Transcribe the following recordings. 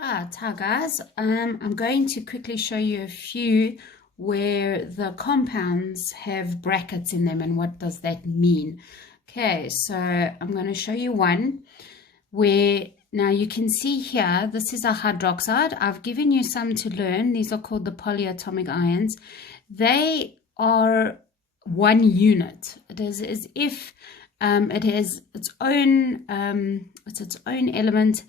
Right, hi guys. I'm going to quickly show you a few where the compounds have brackets in them and what does that mean. Okay, so I'm going to show you one where now you can see here, this is a hydroxide. I've given you some to learn. These are called the polyatomic ions. They are one unit. It is as if it has its own element,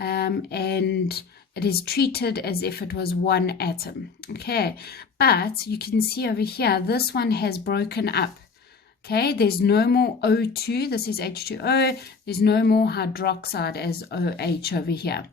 and it is treated as if it was one atom. Okay, but you can see over here, this one has broken up. Okay, there's no more O2, this is H2O, there's no more hydroxide as OH over here.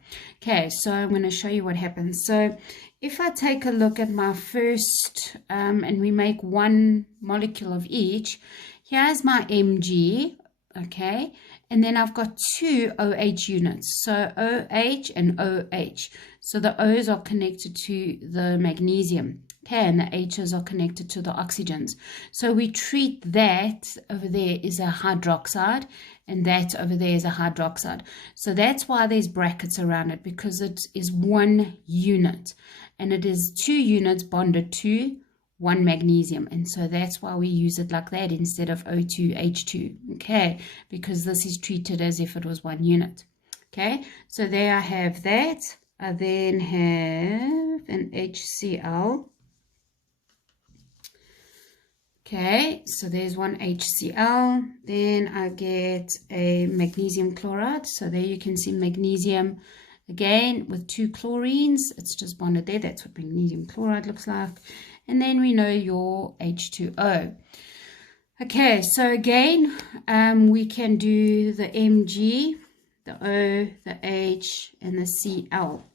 Okay, so I'm going to show you what happens. So if I take a look at my first, and we make one molecule of each, here's my Mg, okay, and then I've got two OH units, so OH and OH. So the O's are connected to the magnesium. Okay, and the H's are connected to the oxygens. So we treat that over there is a hydroxide, and that over there is a hydroxide. So that's why there's brackets around it, because it is one unit, and it is two units bonded to one magnesium, and so that's why we use it like that instead of O2, H2, okay, because this is treated as if it was one unit. Okay, so there I have that. I then have an HCl. Okay, so there's one HCl. Then I get a magnesium chloride. So there you can see magnesium again with two chlorines. It's just bonded there. That's what magnesium chloride looks like. And then we know your H2O. Okay, so again, we can do the Mg, the O, the H, and the Cl.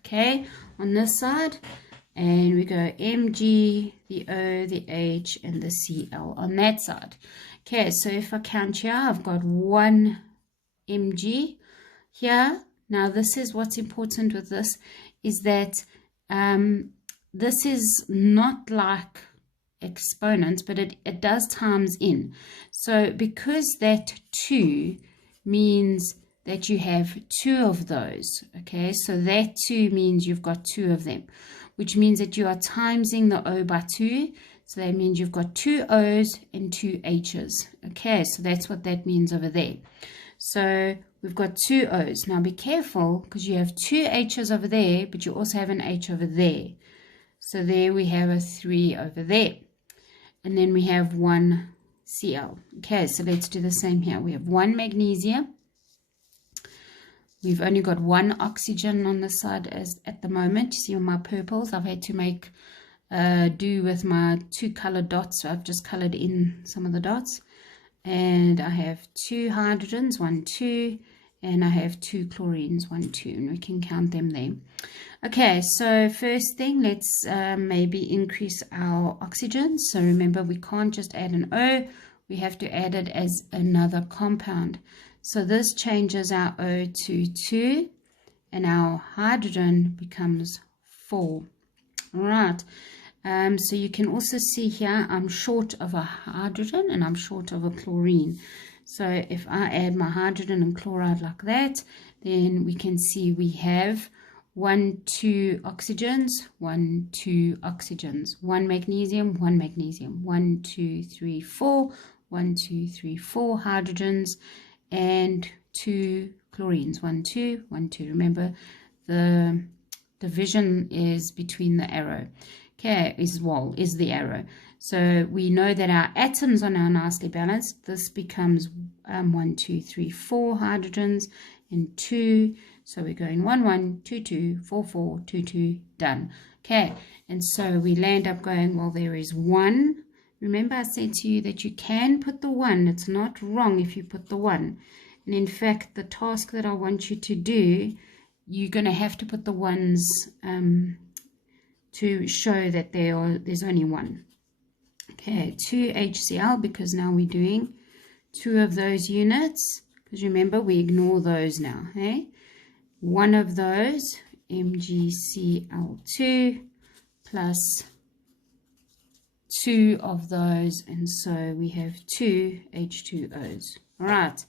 Okay, on this side. And we go Mg, the O, the H, and the Cl on that side. Okay, so if I count here, I've got one Mg here. Now, this is what's important with this, is that this is not like exponents, but it does times in. So because that 2 means that you have two of those, okay, so that 2 means you've got two of them, which means that you are timesing the O by 2. So that means you've got two O's and two H's. Okay, so that's what that means over there. So we've got two O's. Now be careful, because you have two H's over there, but you also have an H over there. So there we have a 3 over there. And then we have one Cl. Okay, so let's do the same here. We have one magnesium. We've only got one oxygen on the side as at the moment. You see on my purples, I've had to make do with my two colored dots. So I've just colored in some of the dots. And I have two hydrogens, 1, 2. And I have two chlorines, 1, 2. And we can count them there. Okay, so first thing, let's maybe increase our oxygen. So remember, we can't just add an O. We have to add it as another compound. So this changes our O to 2, and our hydrogen becomes 4. All right. So you can also see here, I'm short of a hydrogen and I'm short of a chlorine. So if I add my hydrogen and chloride like that, then we can see we have 1, 2 oxygens, 1, 2 oxygens, 1 magnesium, 1 magnesium, 1, 2, 3, 4, 1, 2, 3, 4 hydrogens, and 2 chlorines, 1, 2, 1, 2. Remember, the division is between the arrow. Okay, is the arrow. So we know that our atoms are now nicely balanced. This becomes 1, 2, 3, 4 hydrogens and 2. So we're going 1, 1, 2, 2, 4, 4, 2, 2, done. Okay, and so we land up going, well, there is 1. Remember, I said to you that you can put the 1. It's not wrong if you put the 1. And in fact, the task that I want you to do, you're going to have to put the 1s to show that there's only 1. Okay, 2 HCl, because now we're doing 2 of those units. Because remember, we ignore those now. Hey? 1 of those, MgCl2, plus 2 of those, and so we have 2 H2Os. All right.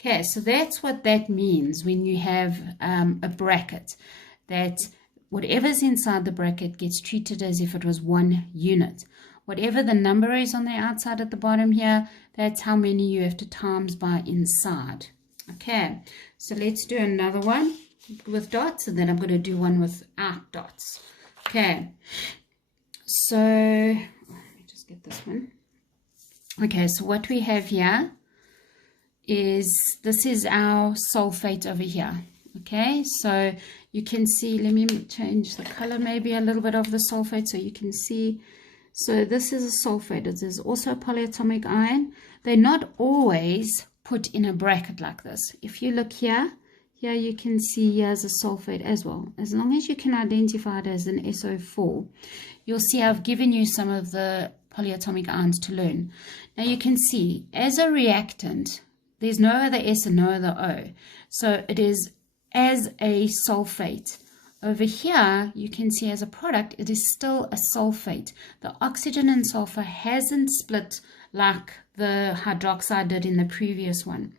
Okay, so that's what that means when you have a bracket. that whatever's inside the bracket gets treated as if it was one unit. Whatever the number is on the outside at the bottom here, that's how many you have to times by inside. Okay, so let's do another one with dots, and then I'm going to do one without dots. Okay, so let me just get this one. Okay, so what we have here is, this is our sulfate over here. Okay, so you can see, let me change the color maybe a little bit of the sulfate so you can see. So this is a sulfate. It is also a polyatomic ion. They're not always put in a bracket like this. If you look here you can see here's a sulfate as well. As long as you can identify it as an SO4, you'll see I've given you some of the polyatomic ions to learn. Now you can see as a reactant, there's no other S and no other O. So it is as a sulfate. Over here, you can see as a product, it is still a sulfate. The oxygen and sulfur hasn't split like the hydroxide did in the previous one.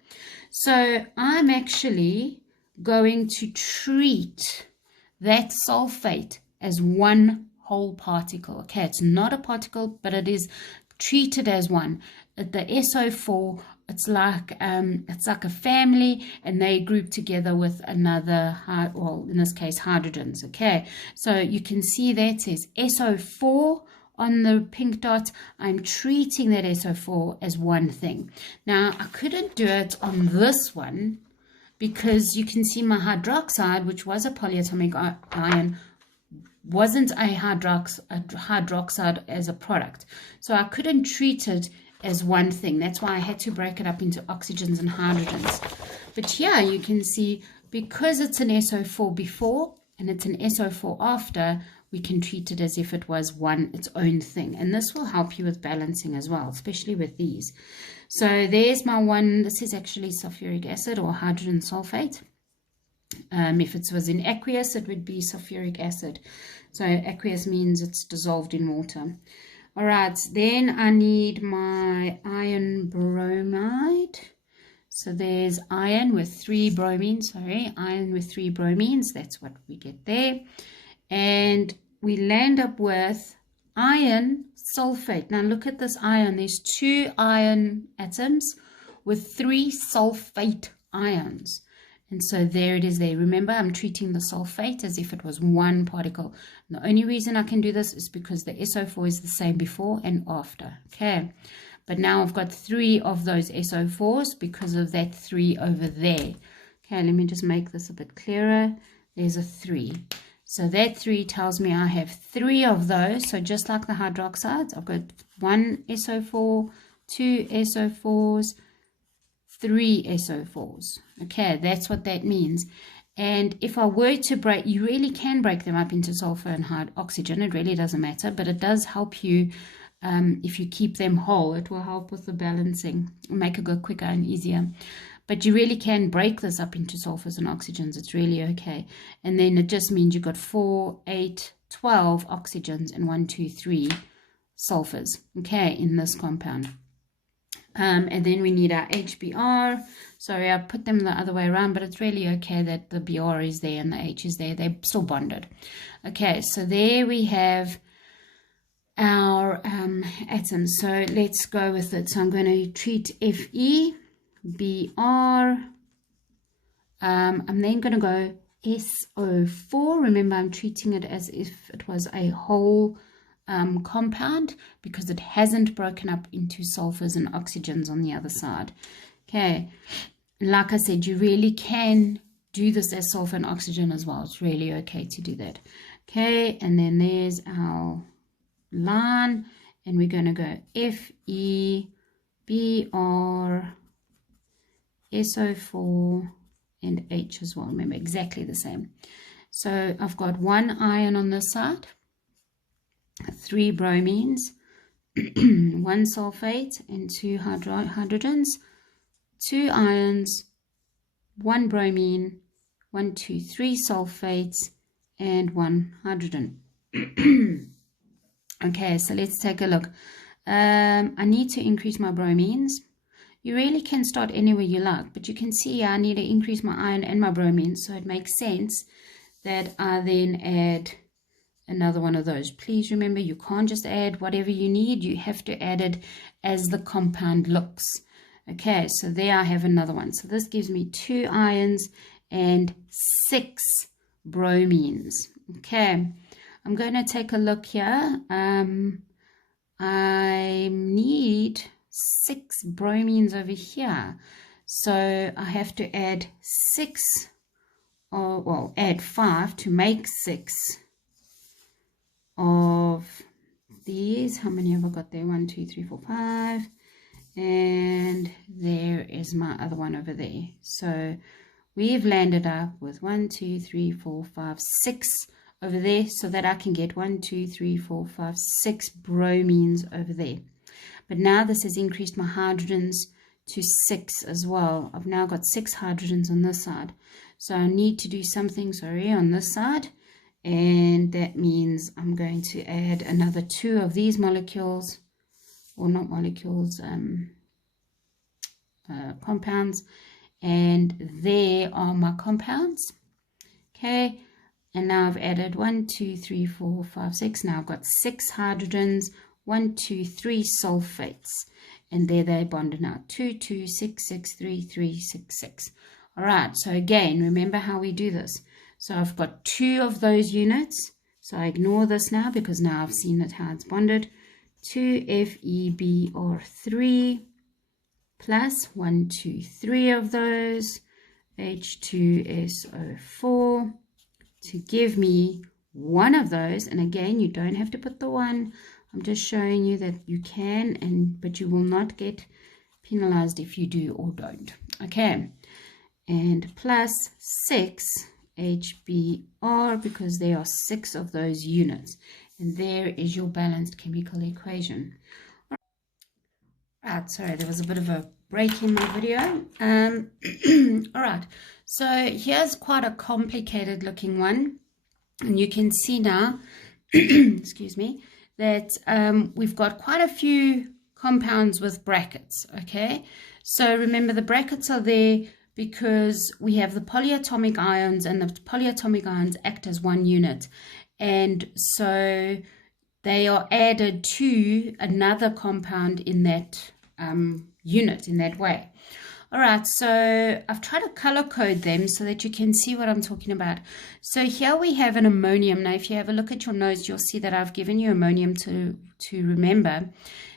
So I'm actually going to treat that sulfate as one whole particle. Okay, it's not a particle, but it is treated as one. The SO4, it's like a family, and they group together with another, well, in this case, hydrogens. Okay, so you can see that says SO4 on the pink dot. I'm treating that SO4 as one thing. Now, I couldn't do it on this one because you can see my hydroxide, which was a polyatomic ion, wasn't a hydroxide as a product. So I couldn't treat it as one thing. That's why I had to break it up into oxygens and hydrogens. But here you can see, because it's an SO4 before and it's an SO4 after, we can treat it as if it was its own thing. And this will help you with balancing as well, especially with these. So there's my one. This is actually sulfuric acid or hydrogen sulfate. If it was in aqueous, it would be sulfuric acid. So aqueous means it's dissolved in water. All right, then I need my iron bromide. So there's iron with 3 bromines, iron with 3 bromines. That's what we get there. And we land up with iron sulfate. Now look at this iron. There's 2 iron atoms with 3 sulfate ions. And so there it is there. Remember, I'm treating the sulfate as if it was one particle. And the only reason I can do this is because the SO4 is the same before and after. Okay. But now I've got 3 of those SO4s because of that 3 over there. Okay, let me just make this a bit clearer. There's a 3. So that 3 tells me I have 3 of those. So just like the hydroxides, I've got 1 SO4, 2 SO4s, 3 SO4s. Okay, that's what that means. And if I were to break, you really can break them up into sulfur and oxygen. It really doesn't matter, but it does help you if you keep them whole. It will help with the balancing, make it go quicker and easier. But you really can break this up into sulfurs and oxygens. It's really okay. And then it just means you've got 4, 8, 12 oxygens and 1, 2, 3 sulfurs, okay, in this compound. And then we need our HBr. Sorry, I put them the other way around, but it's really okay that the Br is there and the H is there. They're still bonded. Okay, so there we have our atoms. So let's go with it. So I'm going to treat Fe, Br. I'm then going to go SO4. Remember, I'm treating it as if it was a whole compound because it hasn't broken up into sulfurs and oxygens on the other side. Okay, like I said, you really can do this as sulfur and oxygen as well. It's really okay to do that. Okay, and then there's our line, and we're going to go Fe, Br, SO4, and H as well. Remember, exactly the same. So I've got 1 iron on this side, 3 bromines, 1 sulfate and 2 hydrogens, 2 ions, 1 bromine, 1, 2, 3 sulfates, and 1 hydrogen. Okay, so let's take a look. I need to increase my bromines. You really can start anywhere you like, but you can see I need to increase my iron and my bromine, so it makes sense that I then add another one of those. Please remember, you can't just add whatever you need. You have to add it as the compound looks. Okay, so there I have another one. So this gives me 2 ions and 6 bromines. Okay, I'm going to take a look here. I need 6 bromines over here. So I have to add 6, or well, add 5 to make 6 of these. How many have I got there? 1, 2, 3, 4, 5. And there is my other one over there. So we've landed up with 1, 2, 3, 4, 5, 6 over there, so that I can get 1, 2, 3, 4, 5, 6 bromines over there. But now this has increased my hydrogens to 6 as well. I've now got 6 hydrogens on this side. So I need to do something, on this side. And that means I'm going to add another 2 of these molecules, or not molecules, compounds. And there are my compounds. Okay, and now I've added 1, 2, 3, 4, 5, 6. Now I've got 6 hydrogens, 1, 2, 3 sulfates. And there they bonded now. 2, 2, 6, 6, 3, 3, 6, 6. All right, so again, remember how we do this. So I've got 2 of those units. So I ignore this now because now I've seen it how it's bonded. 2 FeBr3 plus 1, 2, 3 of those H2SO4 to give me 1 of those. And again, you don't have to put the 1. I'm just showing you that you can, but you will not get penalized if you do or don't. Okay, and plus 6 HBr, because there are 6 of those units. And there is your balanced chemical equation. Right, sorry, there was a bit of a break in my video. All right, so here's quite a complicated looking one. And you can see now, excuse me, that we've got quite a few compounds with brackets. Okay, so remember the brackets are there because we have the polyatomic ions, and the polyatomic ions act as one unit, and so they are added to another compound in that unit in that way. All right, so I've tried to color code them so that you can see what I'm talking about. So here we have an ammonium. Now, if you have a look at your notes, you'll see that I've given you ammonium to remember.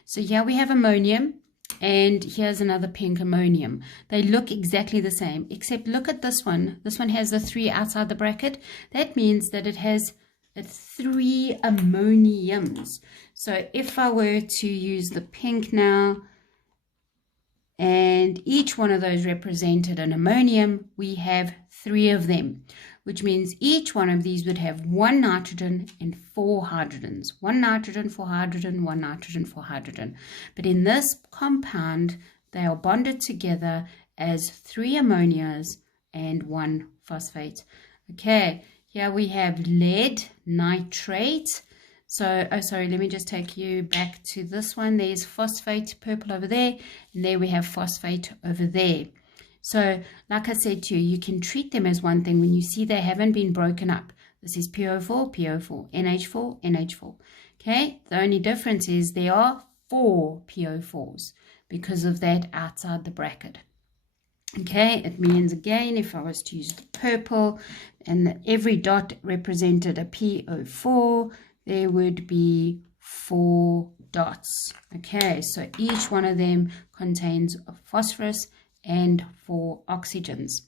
So here we have ammonium, and here's another pink ammonium. They look exactly the same, except look at this one. This one has the 3 outside the bracket. That means that it has 3 ammoniums. So if I were to use the pink now, and each one of those represented an ammonium, we have 3 of them, which means each one of these would have 1 nitrogen and 4 hydrogens. 1 nitrogen, 4 hydrogen, 1 nitrogen, 4 hydrogen. But in this compound, they are bonded together as 3 ammonias and 1 phosphate. Okay, here we have lead nitrate. So, oh, sorry, let me just take you back to this one. There's phosphate, purple over there, and there we have phosphate over there. So, like I said to you, you can treat them as one thing when you see they haven't been broken up. This is PO4, PO4, NH4, NH4. Okay, the only difference is there are 4 PO4s because of that outside the bracket. Okay, it means again, if I was to use the purple and every dot represented a PO4, there would be 4 dots. Okay, so each one of them contains a phosphorus and 4 oxygens.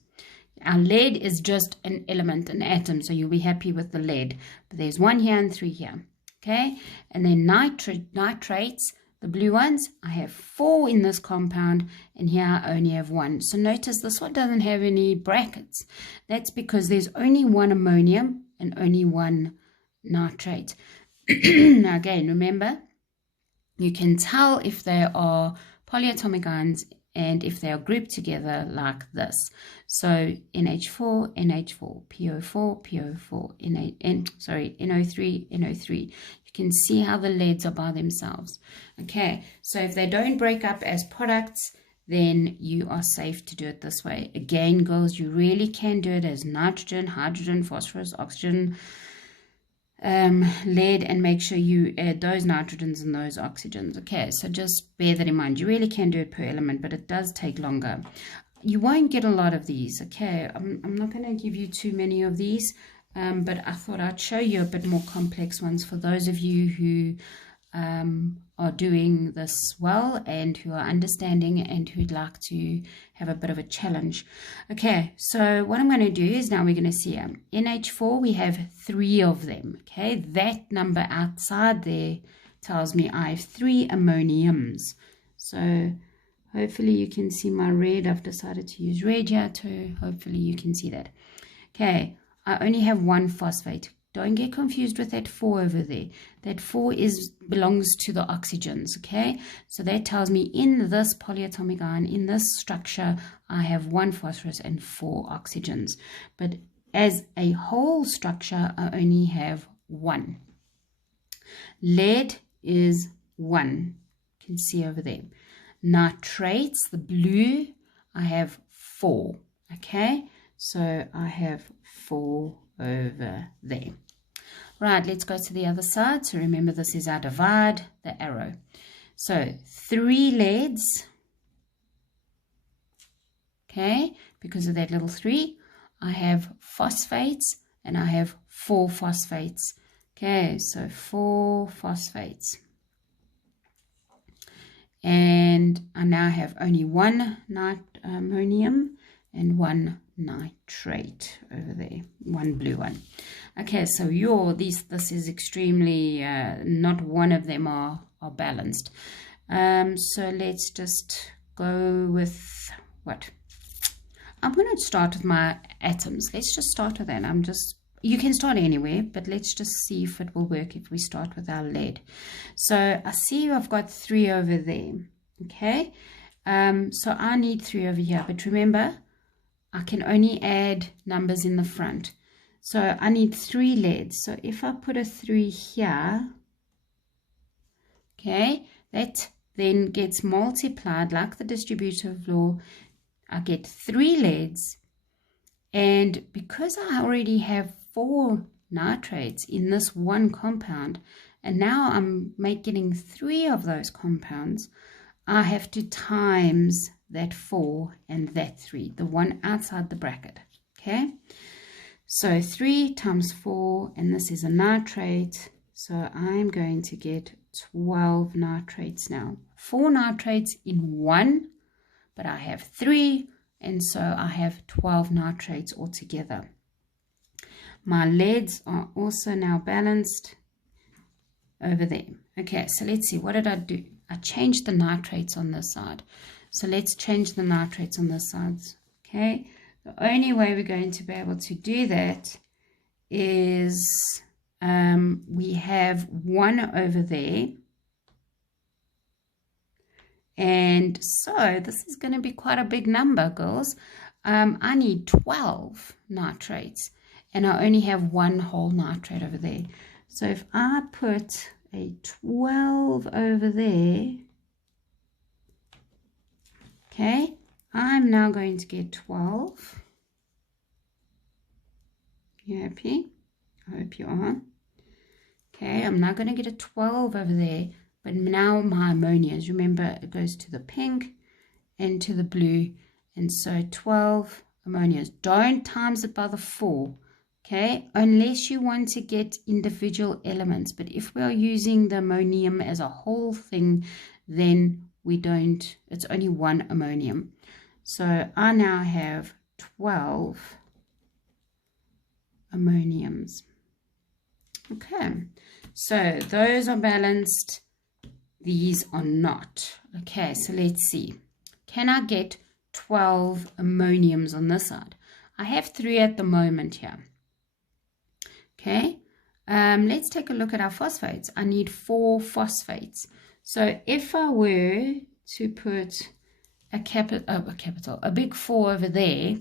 Our lead is just an element, an atom, so you'll be happy with the lead. But there's 1 here and 3 here. Okay, and then nitrates, the blue ones, I have 4 in this compound, and here I only have 1. So notice this one doesn't have any brackets. That's because there's only 1 ammonium and only 1 nitrate. Now again, remember, you can tell if they are polyatomic ions and if they are grouped together like this. So NH4, NH4, PO4, PO4, NO3, NO3. You can see how the leads are by themselves. Okay, so if they don't break up as products, then you are safe to do it this way. Again, girls, you really can do it as nitrogen, hydrogen, phosphorus, oxygen, lead, and make sure you add those nitrogens and those oxygens. Okay, so just bear that in mind. You really can do it per element, but it does take longer. You won't get a lot of these. Okay, I'm not going to give you too many of these, but I thought I'd show you a bit more complex ones for those of you who are doing this well and who are understanding and who'd like to have a bit of a challenge. Okay, so what I'm going to do is now we're going to see NH4, we have 3 of them. Okay, that number outside there tells me I have 3 ammoniums. So hopefully you can see my red. I've decided to use red here, so hopefully you can see that. Okay, I only have 1 phosphate. Don't get confused with that 4 over there. That 4 belongs to the oxygens, okay? So that tells me in this polyatomic ion, in this structure, I have 1 phosphorus and 4 oxygens. But as a whole structure, I only have 1. Lead is 1. You can see over there. Nitrates, the blue, I have 4, okay? So I have 4 over there. Right, let's go to the other side. So remember, this is our divide, the arrow. So 3 leads, okay, because of that little 3, I have phosphates and I have 4 phosphates. Okay, so 4 phosphates. And I now have only 1 ammonium and 1 nitrate over there, 1 blue one. Okay, so this is extremely not one of them are balanced. So let's just go with what? I'm going to start with my atoms. Let's just start with that. You can start anywhere, but let's just see if it will work if we start with our lead. So I see I've got 3 over there. Okay, so I need 3 over here, but remember, I can only add numbers in the front. So I need 3 leads. So if I put a 3 here, okay, that then gets multiplied like the distributive law. I get 3 leads. And because I already have 4 nitrates in this one compound, and now I'm getting 3 of those compounds, I have to times that 4 and that 3, the one outside the bracket. Okay, so 3 times 4, and this is a nitrate, so I'm going to get 12 nitrates now. 4 nitrates in 1, but I have 3, and so I have 12 nitrates altogether. My leads are also now balanced over there. Okay, so let's see, what did I do? I changed the nitrates on this side. So let's change the nitrates on this side. Okay, the only way we're going to be able to do that is we have 1 over there. And so this is going to be quite a big number, girls. I need 12 nitrates, and I only have 1 whole nitrate over there. So if I put a 12 over there, okay, I'm now going to get 12. You happy? I hope you are. Okay, I'm now going to get a 12 over there, but now my ammonias, remember, it goes to the pink and to the blue, and so 12 ammonias. Don't times it by the 4, okay, unless you want to get individual elements. But if we are using the ammonium as a whole thing, then we don't, it's only 1 ammonium. So I now have 12 ammoniums. Okay, so those are balanced, these are not. Okay, so let's see, can I get 12 ammoniums on this side? I have 3 at the moment here. Okay, let's take a look at our phosphates. I need 4 phosphates. So if I were to put a big 4 over there,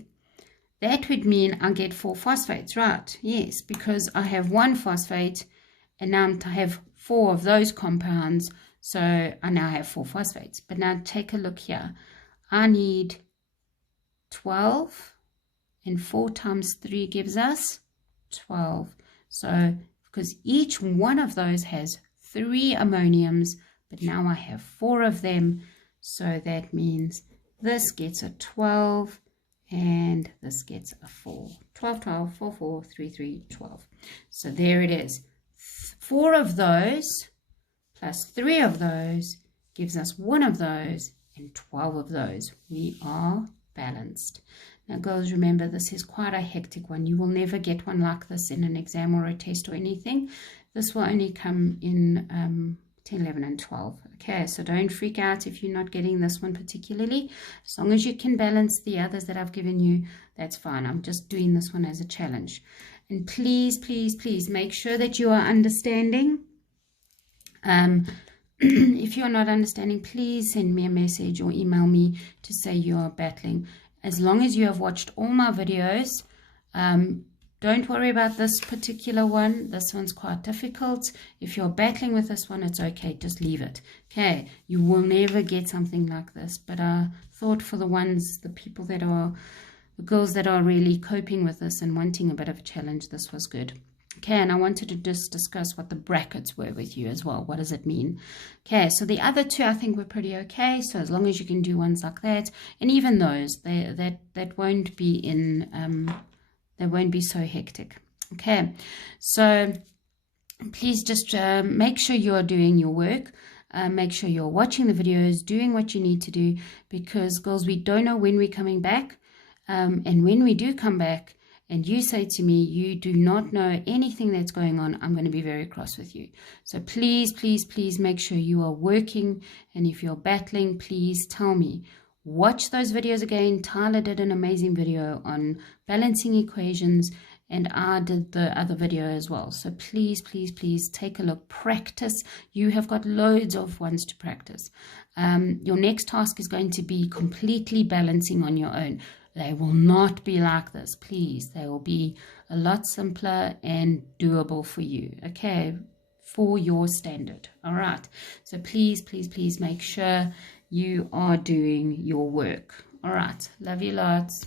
that would mean I get 4 phosphates, right? Yes, because I have 1 phosphate, and now I have 4 of those compounds, so I now have 4 phosphates. But now take a look here. I need 12, and 4 times 3 gives us 12. So because each one of those has 3 ammoniums, but now I have 4 of them, so that means this gets a 12 and this gets a 4. 12, 12, 4, 4, 3, 3, 12. So there it is. 4 of those plus 3 of those gives us 1 of those and 12 of those. We are balanced. Now girls, remember this is quite a hectic one. You will never get one like this in an exam or a test or anything. This will only come in 10, 11 and 12. Okay, so don't freak out if you're not getting this one particularly. As long as you can balance the others that I've given you, that's fine. I'm just doing this one as a challenge. And please, please, please make sure that you are understanding. If you're not understanding, please send me a message or email me to say you are battling. As long as you have watched all my videos, don't worry about this particular one. This one's quite difficult. If you're battling with this one, it's okay. Just leave it. Okay, you will never get something like this. But I thought for the people that are, the girls that are really coping with this and wanting a bit of a challenge, this was good. Okay, and I wanted to just discuss what the brackets were with you as well. What does it mean? Okay, so the other two I think were pretty okay. So as long as you can do ones like that, and even those, that won't be in, they won't be so hectic. Okay, so please just make sure you are doing your work. Make sure you're watching the videos, doing what you need to do, because girls, we don't know when we're coming back, and when we do come back, and you say to me, you do not know anything that's going on, I'm going to be very cross with you. So please, please, please make sure you are working. And if you're battling, please tell me. Watch those videos again. Tyler did an amazing video on balancing equations, and I did the other video as well. So please, please, please take a look. Practice. You have got loads of ones to practice. Your next task is going to be completely balancing on your own. They will not be like this, please. They will be a lot simpler and doable for you, okay, for your standard. All right, so please, please, please make sure you are doing your work. All right, love you lots.